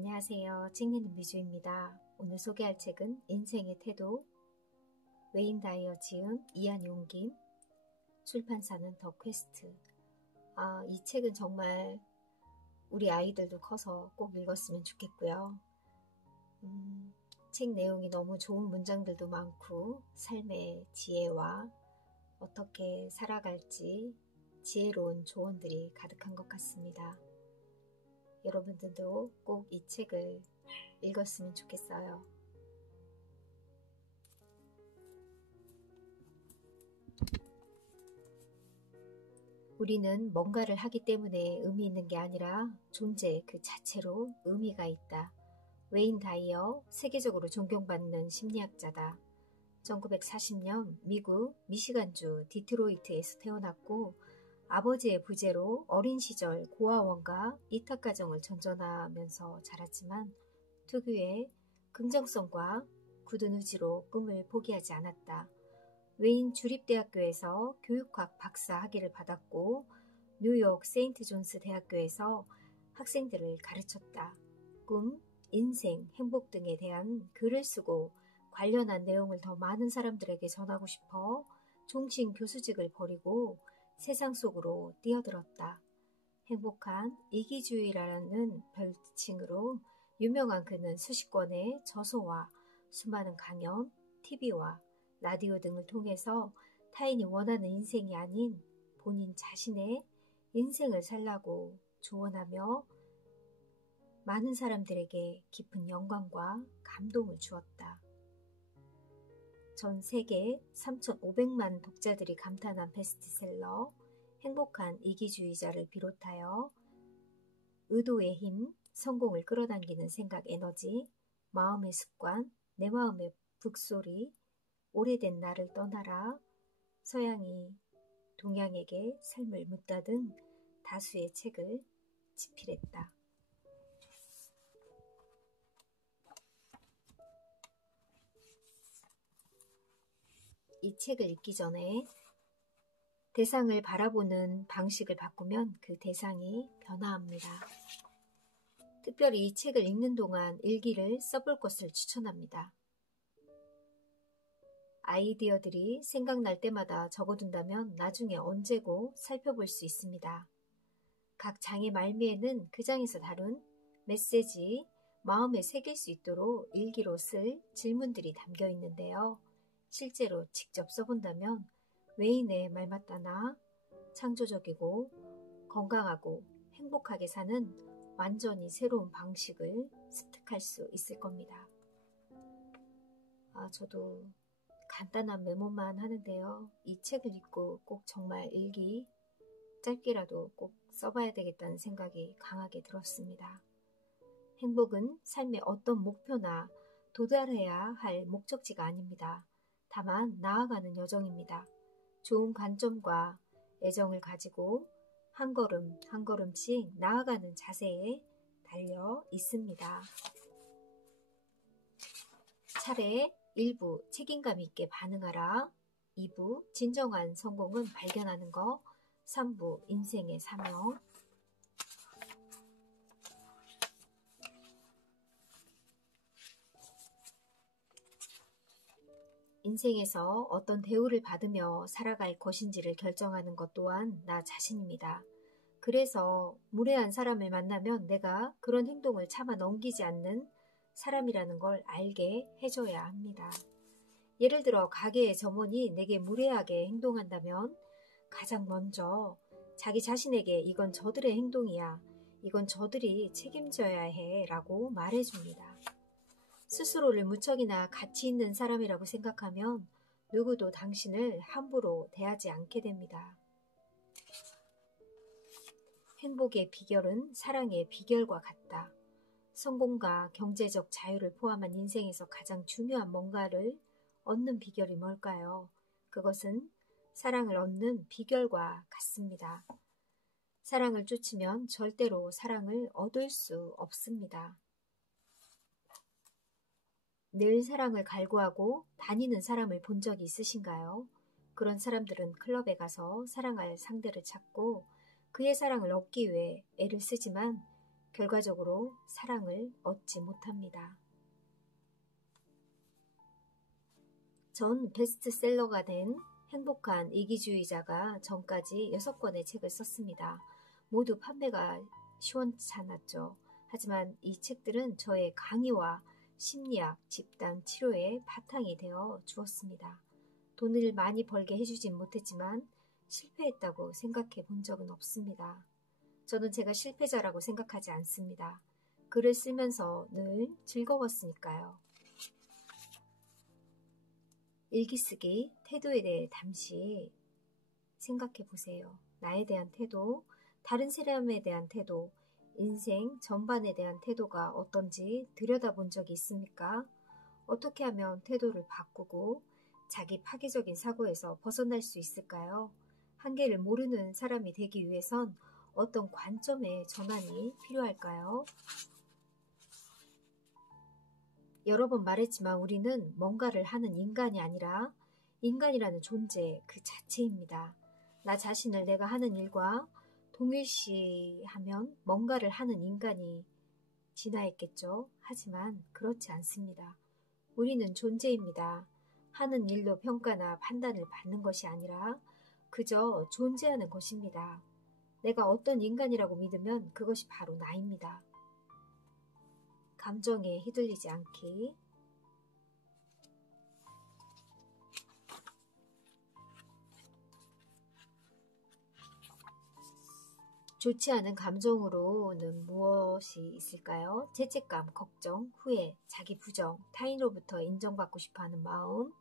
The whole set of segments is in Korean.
안녕하세요. 책 읽는 미주입니다. 오늘 소개할 책은 인생의 태도, 웨인 다이어 지음, 이한용 김, 출판사는 더 퀘스트. 이 책은 정말 우리 아이들도 커서 꼭 읽었으면 좋겠고요. 책 내용이 너무 좋은 문장들도 많고 삶의 지혜와 어떻게 살아갈지 지혜로운 조언들이 가득한 것 같습니다. 여러분들도 꼭 이 책을 읽었으면 좋겠어요. 우리는 뭔가를 하기 때문에 의미 있는 게 아니라 존재 그 자체로 의미가 있다. 웨인 다이어, 세계적으로 존경받는 심리학자다. 1940년 미국 미시간주 디트로이트에서 태어났고 아버지의 부재로 어린 시절 고아원과 이탁가정을 전전하면서 자랐지만 특유의 긍정성과 굳은 의지로 꿈을 포기하지 않았다. 웨인 주립대학교에서 교육학 박사 학위를 받았고 뉴욕 세인트 존스 대학교에서 학생들을 가르쳤다. 꿈, 인생, 행복 등에 대한 글을 쓰고 관련한 내용을 더 많은 사람들에게 전하고 싶어 종신 교수직을 버리고 세상 속으로 뛰어들었다. 행복한 이기주의라는 별칭으로 유명한 그는 수십 권의 저서와 수많은 강연, TV와 라디오 등을 통해서 타인이 원하는 인생이 아닌 본인 자신의 인생을 살라고 조언하며 많은 사람들에게 깊은 영광과 감동을 주었다. 전 세계 3,500만 독자들이 감탄한 베스트셀러 행복한 이기주의자를 비롯하여 의도의 힘, 성공을 끌어당기는 생각 에너지, 마음의 습관, 내 마음의 북소리, 오래된 나를 떠나라, 서양이 동양에게 삶을 묻다 등 다수의 책을 집필했다. 이 책을 읽기 전에 대상을 바라보는 방식을 바꾸면 그 대상이 변화합니다. 특별히 이 책을 읽는 동안 일기를 써볼 것을 추천합니다. 아이디어들이 생각날 때마다 적어둔다면 나중에 언제고 살펴볼 수 있습니다. 각 장의 말미에는 그 장에서 다룬 메시지, 마음에 새길 수 있도록 일기로 쓸 질문들이 담겨 있는데요. 실제로 직접 써본다면 웨인의 말 맞다나 창조적이고 건강하고 행복하게 사는 완전히 새로운 방식을 습득할 수 있을 겁니다. 저도 간단한 메모만 하는데요. 이 책을 읽고 꼭 정말 일기 짧게라도 꼭 써봐야 되겠다는 생각이 강하게 들었습니다. 행복은 삶의 어떤 목표나 도달해야 할 목적지가 아닙니다. 다만 나아가는 여정입니다. 좋은 관점과 애정을 가지고 한 걸음 한 걸음씩 나아가는 자세에 달려 있습니다. 차례 1부 책임감 있게 반응하라, 2부 진정한 성공은 발견하는 것, 3부 인생의 사명. 인생에서 어떤 대우를 받으며 살아갈 것인지를 결정하는 것 또한 나 자신입니다. 그래서 무례한 사람을 만나면 내가 그런 행동을 참아 넘기지 않는 사람이라는 걸 알게 해줘야 합니다. 예를 들어 가게의 점원이 내게 무례하게 행동한다면 가장 먼저 자기 자신에게 이건 저들의 행동이야, 이건 저들이 책임져야 해 라고 말해줍니다. 스스로를 무척이나 가치 있는 사람이라고 생각하면 누구도 당신을 함부로 대하지 않게 됩니다. 행복의 비결은 사랑의 비결과 같다. 성공과 경제적 자유를 포함한 인생에서 가장 중요한 뭔가를 얻는 비결이 뭘까요? 그것은 사랑을 얻는 비결과 같습니다. 사랑을 쫓으면 절대로 사랑을 얻을 수 없습니다. 늘 사랑을 갈구하고 다니는 사람을 본 적이 있으신가요? 그런 사람들은 클럽에 가서 사랑할 상대를 찾고 그의 사랑을 얻기 위해 애를 쓰지만 결과적으로 사랑을 얻지 못합니다. 전 베스트셀러가 된 행복한 이기주의자가 전까지 6권의 책을 썼습니다. 모두 판매가 시원찮았죠. 하지만 이 책들은 저의 강의와 심리학, 집단 치료의 바탕이 되어 주었습니다. 돈을 많이 벌게 해주진 못했지만 실패했다고 생각해 본 적은 없습니다. 저는 제가 실패자라고 생각하지 않습니다. 글을 쓰면서 늘 즐거웠으니까요. 일기쓰기 태도에 대해 잠시 생각해 보세요. 나에 대한 태도, 다른 사람에 대한 태도, 인생 전반에 대한 태도가 어떤지 들여다본 적이 있습니까? 어떻게 하면 태도를 바꾸고 자기 파괴적인 사고에서 벗어날 수 있을까요? 한계를 모르는 사람이 되기 위해선 어떤 관점의 전환이 필요할까요? 여러 번 말했지만 우리는 뭔가를 하는 인간이 아니라 인간이라는 존재 그 자체입니다. 나 자신을 내가 하는 일과 동일시하면 뭔가를 하는 인간이 진화했겠죠. 하지만 그렇지 않습니다. 우리는 존재입니다. 하는 일로 평가나 판단을 받는 것이 아니라 그저 존재하는 것입니다. 내가 어떤 인간이라고 믿으면 그것이 바로 나입니다. 감정에 휘둘리지 않기. 좋지 않은 감정으로는 무엇이 있을까요? 죄책감, 걱정, 후회, 자기 부정, 타인으로부터 인정받고 싶어하는 마음,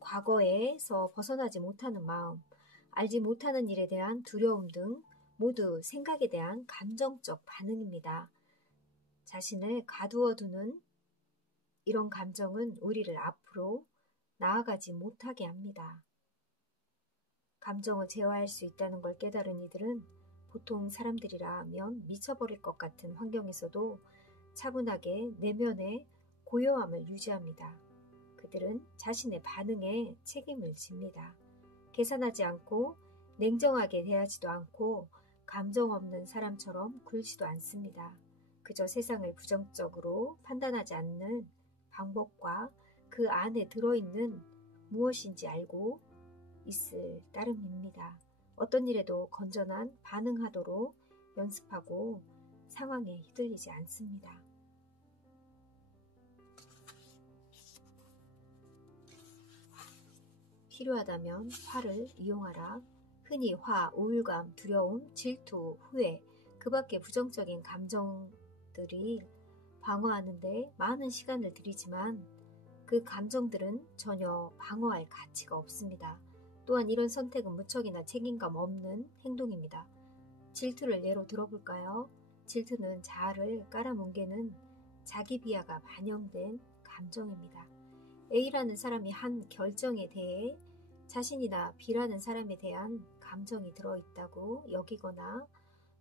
과거에서 벗어나지 못하는 마음, 알지 못하는 일에 대한 두려움 등 모두 생각에 대한 감정적 반응입니다. 자신을 가두어 두는 이런 감정은 우리를 앞으로 나아가지 못하게 합니다. 감정을 제어할 수 있다는 걸 깨달은 이들은 보통 사람들이라면 미쳐버릴 것 같은 환경에서도 차분하게 내면의 고요함을 유지합니다. 그들은 자신의 반응에 책임을 집니다. 계산하지 않고 냉정하게 대하지도 않고 감정 없는 사람처럼 굴지도 않습니다. 그저 세상을 부정적으로 판단하지 않는 방법과 그 안에 들어있는 무엇인지 알고 있을 따름입니다. 어떤 일에도 건전한 반응하도록 연습하고 상황에 휘둘리지 않습니다. 필요하다면 화를 이용하라. 흔히 화, 우울감, 두려움, 질투, 후회, 그 밖의 부정적인 감정들이 방어하는데 많은 시간을 들이지만 그 감정들은 전혀 방어할 가치가 없습니다. 또한 이런 선택은 무척이나 책임감 없는 행동입니다. 질투를 예로 들어볼까요? 질투는 자아를 깔아뭉개는 자기 비하가 반영된 감정입니다. A라는 사람이 한 결정에 대해 자신이나 B라는 사람에 대한 감정이 들어있다고 여기거나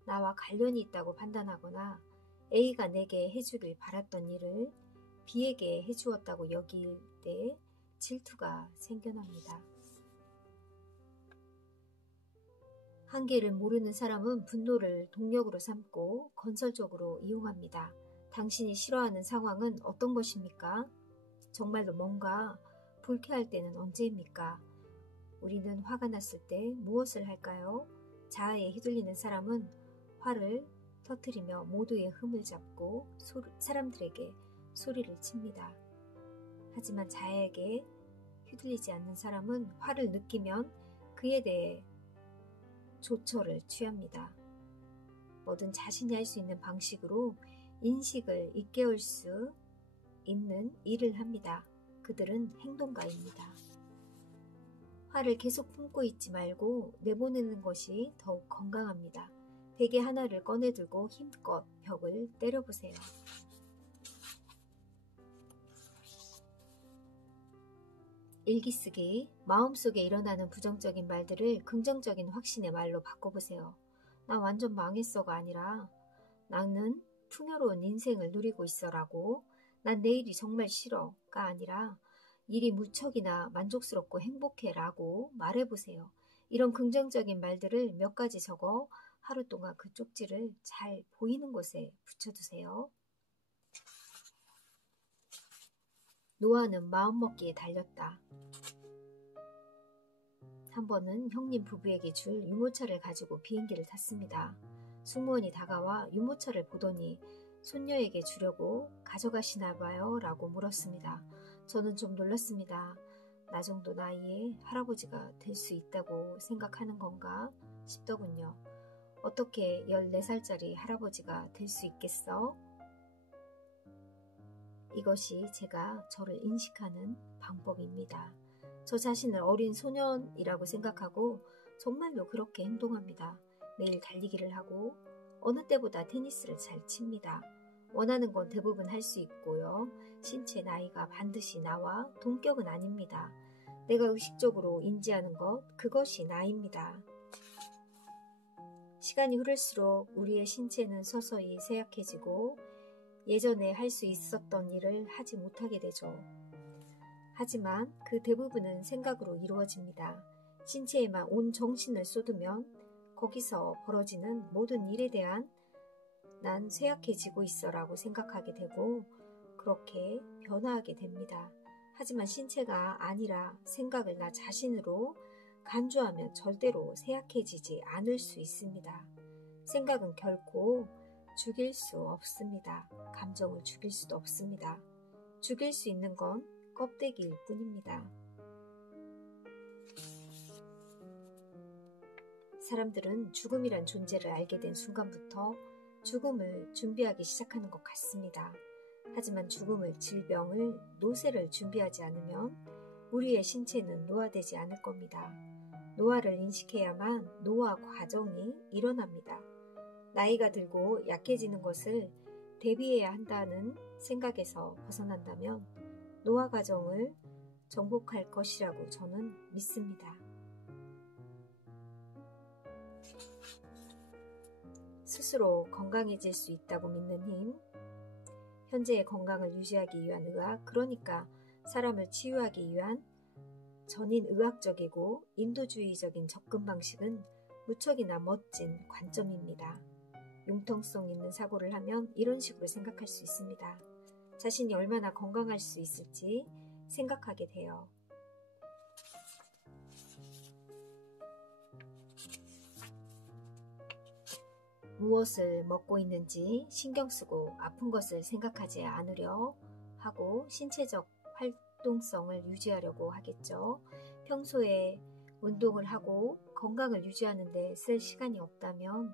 나와 관련이 있다고 판단하거나 A가 내게 해주길 바랐던 일을 B에게 해주었다고 여길 때 질투가 생겨납니다. 한계를 모르는 사람은 분노를 동력으로 삼고 건설적으로 이용합니다. 당신이 싫어하는 상황은 어떤 것입니까? 정말로 뭔가 불쾌할 때는 언제입니까? 우리는 화가 났을 때 무엇을 할까요? 자아에 휘둘리는 사람은 화를 터뜨리며 모두의 흠을 잡고 사람들에게 소리를 칩니다. 하지만 자아에게 휘둘리지 않는 사람은 화를 느끼면 그에 대해 조처를 취합니다. 뭐든 자신이 할 수 있는 방식으로 인식을 일깨울 수 있는 일을 합니다. 그들은 행동가입니다. 화를 계속 품고 있지 말고 내보내는 것이 더욱 건강합니다. 베개 하나를 꺼내들고 힘껏 벽을 때려보세요. 일기쓰기, 마음속에 일어나는 부정적인 말들을 긍정적인 확신의 말로 바꿔보세요. 나 완전 망했어가 아니라 나는 풍요로운 인생을 누리고 있어라고, 난 내일이 정말 싫어가 아니라 일이 무척이나 만족스럽고 행복해라고 말해보세요. 이런 긍정적인 말들을 몇 가지 적어 하루 동안 그 쪽지를 잘 보이는 곳에 붙여두세요. 노아는 마음먹기에 달렸다. 한 번은 형님 부부에게 줄 유모차를 가지고 비행기를 탔습니다. 승무원이 다가와 유모차를 보더니 손녀에게 주려고 가져가시나 봐요 라고 물었습니다. 저는 좀 놀랐습니다. 나 정도 나이에 할아버지가 될 수 있다고 생각하는 건가 싶더군요. 어떻게 14살짜리 할아버지가 될 수 있겠어? 이것이 제가 저를 인식하는 방법입니다. 저 자신을 어린 소년이라고 생각하고 정말로 그렇게 행동합니다. 매일 달리기를 하고 어느 때보다 테니스를 잘 칩니다. 원하는 건 대부분 할 수 있고요. 신체 나이가 반드시 나와 동격은 아닙니다. 내가 의식적으로 인지하는 것, 그것이 나입니다. 시간이 흐를수록 우리의 신체는 서서히 쇠약해지고 예전에 할 수 있었던 일을 하지 못하게 되죠. 하지만 그 대부분은 생각으로 이루어집니다. 신체에만 온 정신을 쏟으면 거기서 벌어지는 모든 일에 대한 난 쇠약해지고 있어 라고 생각하게 되고 그렇게 변화하게 됩니다. 하지만 신체가 아니라 생각을 나 자신으로 간주하면 절대로 쇠약해지지 않을 수 있습니다. 생각은 결코 죽일 수 없습니다. 감정을 죽일 수도 없습니다. 죽일 수 있는 건 껍데기일 뿐입니다. 사람들은 죽음이란 존재를 알게 된 순간부터 죽음을 준비하기 시작하는 것 같습니다. 하지만 죽음을, 질병을, 노쇠를 준비하지 않으면 우리의 신체는 노화되지 않을 겁니다. 노화를 인식해야만 노화 과정이 일어납니다. 나이가 들고 약해지는 것을 대비해야 한다는 생각에서 벗어난다면 노화 과정을 정복할 것이라고 저는 믿습니다. 스스로 건강해질 수 있다고 믿는 힘, 현재의 건강을 유지하기 위한 의학, 그러니까 사람을 치유하기 위한 전인의학적이고 인도주의적인 접근 방식은 무척이나 멋진 관점입니다. 융통성 있는 사고를 하면 이런 식으로 생각할 수 있습니다. 자신이 얼마나 건강할 수 있을지 생각하게 돼요. 무엇을 먹고 있는지 신경 쓰고 아픈 것을 생각하지 않으려 하고 신체적 활동성을 유지하려고 하겠죠. 평소에 운동을 하고 건강을 유지하는 데 쓸 시간이 없다면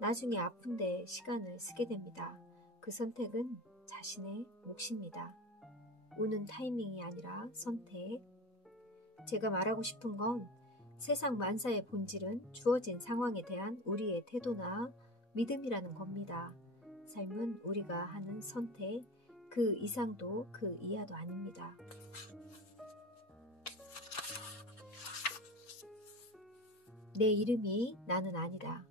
나중에 아픈데 시간을 쓰게 됩니다. 그 선택은 자신의 몫입니다. 우는 타이밍이 아니라 선택. 제가 말하고 싶은 건 세상 만사의 본질은 주어진 상황에 대한 우리의 태도나 믿음이라는 겁니다. 삶은 우리가 하는 선택, 그 이상도 그 이하도 아닙니다. 내 이름이 나는 아니다.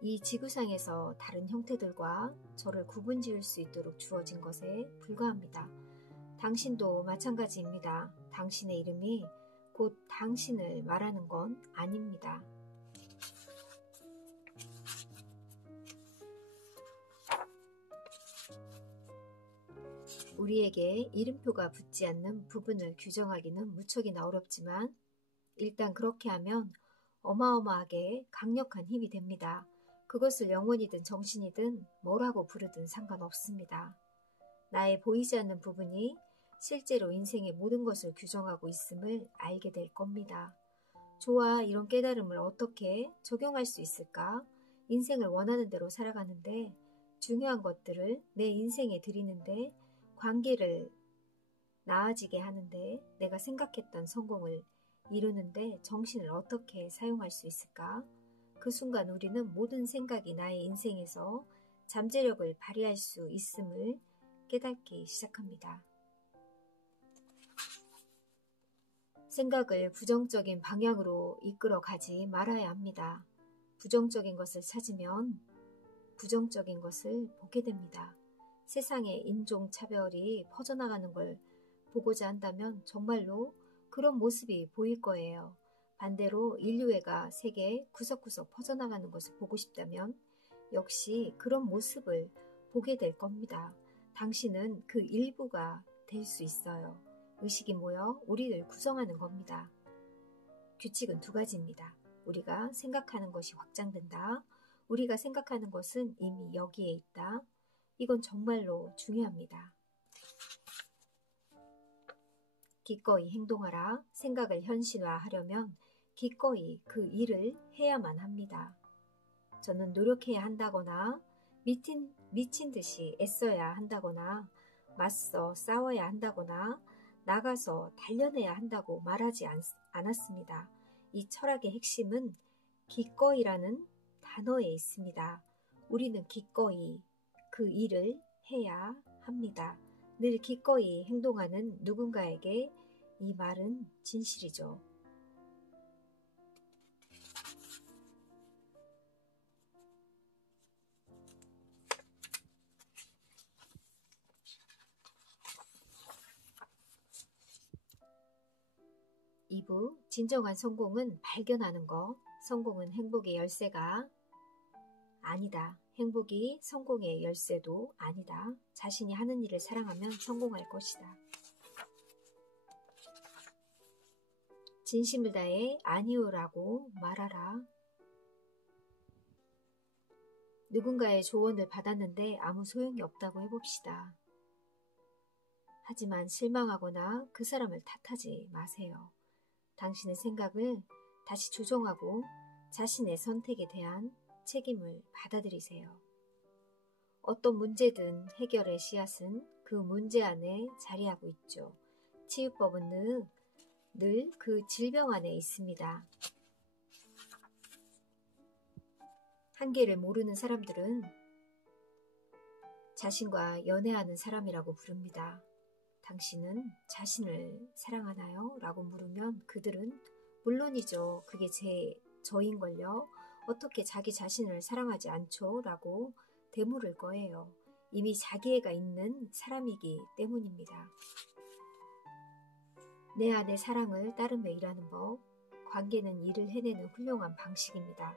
이 지구상에서 다른 형태들과 저를 구분지을 수 있도록 주어진 것에 불과합니다. 당신도 마찬가지입니다. 당신의 이름이 곧 당신을 말하는 건 아닙니다. 우리에게 이름표가 붙지 않는 부분을 규정하기는 무척이나 어렵지만 일단 그렇게 하면 어마어마하게 강력한 힘이 됩니다. 그것을 영혼이든 정신이든 뭐라고 부르든 상관없습니다. 나의 보이지 않는 부분이 실제로 인생의 모든 것을 규정하고 있음을 알게 될 겁니다. 좋아, 이런 깨달음을 어떻게 적용할 수 있을까? 인생을 원하는 대로 살아가는데 중요한 것들을 내 인생에 들이는데 관계를 나아지게 하는데 내가 생각했던 성공을 이루는데 정신을 어떻게 사용할 수 있을까? 그 순간 우리는 모든 생각이 나의 인생에서 잠재력을 발휘할 수 있음을 깨닫기 시작합니다. 생각을 부정적인 방향으로 이끌어 가지 말아야 합니다. 부정적인 것을 찾으면 부정적인 것을 보게 됩니다. 세상에 인종차별이 퍼져나가는 걸 보고자 한다면 정말로 그런 모습이 보일 거예요. 반대로 인류애가 세계 구석구석 퍼져나가는 것을 보고 싶다면 역시 그런 모습을 보게 될 겁니다. 당신은 그 일부가 될 수 있어요. 의식이 모여 우리를 구성하는 겁니다. 규칙은 두 가지입니다. 우리가 생각하는 것이 확장된다. 우리가 생각하는 것은 이미 여기에 있다. 이건 정말로 중요합니다. 기꺼이 행동하라. 생각을 현실화하려면 기꺼이 그 일을 해야만 합니다. 저는 노력해야 한다거나 미친 듯이 애써야 한다거나 맞서 싸워야 한다거나 나가서 단련해야 한다고 말하지 않았습니다. 이 철학의 핵심은 기꺼이라는 단어에 있습니다. 우리는 기꺼이 그 일을 해야 합니다. 늘 기꺼이 행동하는 누군가에게 이 말은 진실이죠. (2부) 진정한 성공은 발견하는 것. 성공은 행복의 열쇠가 아니다. 행복이 성공의 열쇠도 아니다. 자신이 하는 일을 사랑하면 성공할 것이다. 진심을 다해 아니오라고 말하라. 누군가의 조언을 받았는데 아무 소용이 없다고 해봅시다. 하지만 실망하거나 그 사람을 탓하지 마세요. 당신의 생각을 다시 조정하고 자신의 선택에 대한 책임을 받아들이세요. 어떤 문제든 해결의 씨앗은 그 문제 안에 자리하고 있죠. 치유법은 늘 그 질병 안에 있습니다. 한계를 모르는 사람들은 자신과 연애하는 사람이라고 부릅니다. 당신은 자신을 사랑하나요? 라고 물으면 그들은 물론이죠. 그게 저인걸요. 어떻게 자기 자신을 사랑하지 않죠? 라고 되물을 거예요. 이미 자기애가 있는 사람이기 때문입니다. 내 안의 사랑을 따르며 일하는 법, 관계는 일을 해내는 훌륭한 방식입니다.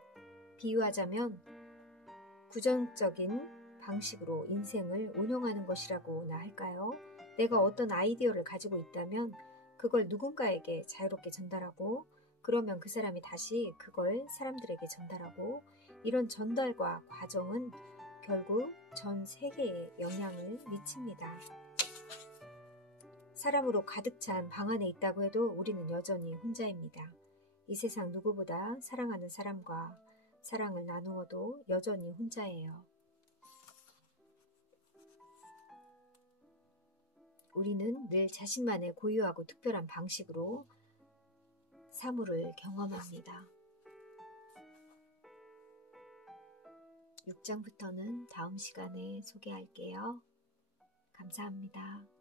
비유하자면 구전적인 방식으로 인생을 운영하는 것이라고나 할까요? 내가 어떤 아이디어를 가지고 있다면 그걸 누군가에게 자유롭게 전달하고 그러면 그 사람이 다시 그걸 사람들에게 전달하고 이런 전달과 과정은 결국 전 세계에 영향을 미칩니다. 사람으로 가득 찬 방 안에 있다고 해도 우리는 여전히 혼자입니다. 이 세상 누구보다 사랑하는 사람과 사랑을 나누어도 여전히 혼자예요. 우리는 늘 자신만의 고유하고 특별한 방식으로 사물을 경험합니다. 6장부터는 다음 시간에 소개할게요. 감사합니다.